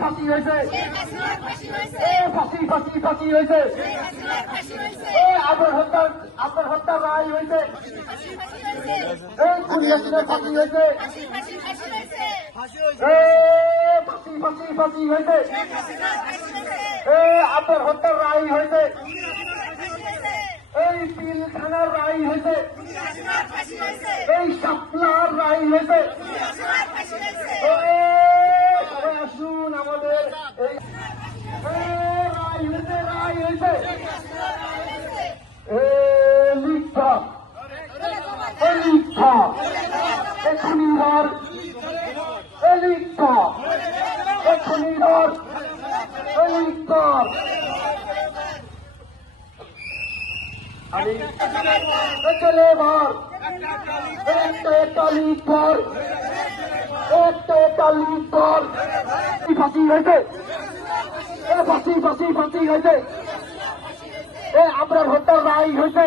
ফাঁসি হয়েছে ফাঁসি ফাঁসি ফাঁসি হয়েছে আবর হত্যা আবর হত্যা রায় হয়েছে ফাঁসি হয়েছে ফাঁসি ফাঁসি ফাঁসি হয়েছে আবর হত্যার রায় হয়েছে এই পিলখানার রায় হয়েছে এই সাপলার রায় হয়েছে এলিকা এখনই রর। এলিকা এখনই রর। এলিকা আমি চলে বার একটা তালি পর একটা তালি পর ফাঁসি হয়েছে। এ ফাঁসি ফাঁসি ফাঁসি হয়েছে। এ আমরা ভোটার হয়েছে।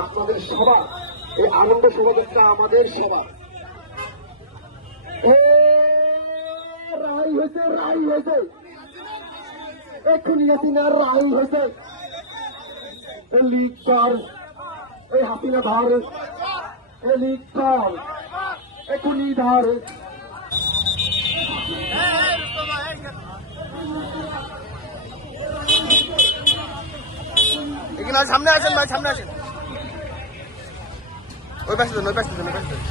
আপনাদের সবার, এই আনন্দ শোভাযাত্রা আমাদের সবার। রায় হয়েছে রায় হয়েছে। এক্ষুনি হাসিনার রায় হয়েছে। কর এই হাসিনা ধর কর এক্ষুনি ধর। এখানে সামনে আসেন ভাই, সামনে আসেন। ওই পাশে দেন ওই পাশে দেন ওই পাশে দেন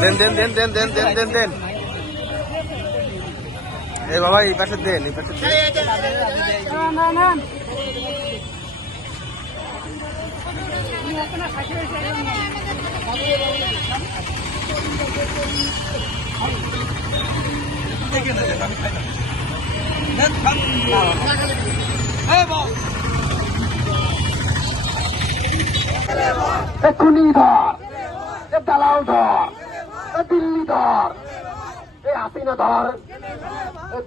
দেন দেন দেন দেন দেন দেন দেন দেন। এ বাবা, এই পাশে দেন, এই পাশে এক্ষুনি ধর। দালাল ধর দিল্লি ধর, এ হাসিনা ধর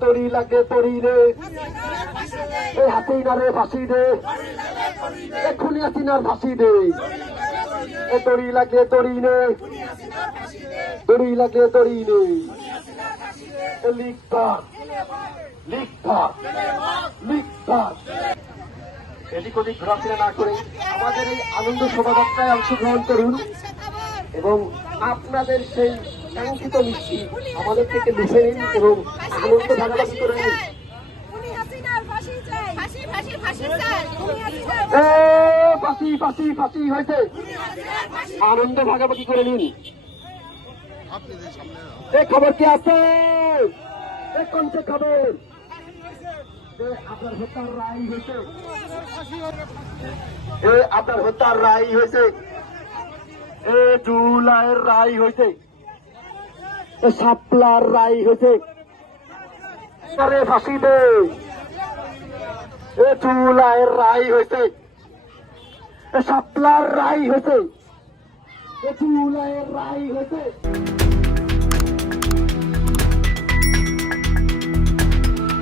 তরি লাগে তরি রে, এ হাসিনা রে ফাঁসি দে এক্ষুনি হাসিনার ফাঁসি দে, এ তরি লাগে তরি নে তরি লাগে তরি নে ধর, লিখ ধর লিখ ধর। এদিক ওদিক ঘোরাফেরা না করে আমাদের এই আনন্দ শোভাযাত্রায় অংশগ্রহণ করুন। এবং আপনাদের সেই কাঙ্ক্ষিত মিষ্টি আমাদের থেকে লিখে নিন এবং আনন্দ ভাগাভাগি করে নিন। ফাঁসি ফাঁসি ফাঁসি হয়েছে। আনন্দ ভাগাভাগি করে নিন। খবর কি আছে? খবর? আপনার হত্যার রায় হয়েছে। আপনার হত্যার রায় হয়েছে। এ জুলাইয়ের রায় হয়েছে এ সাপলার রায় হয়েছে আরে ফাঁসি দে। এ জুলাইয়ের রায় হয়েছে এ সাপলার রায় হয়েছে এ জুলাইয়ের রায় হয়েছে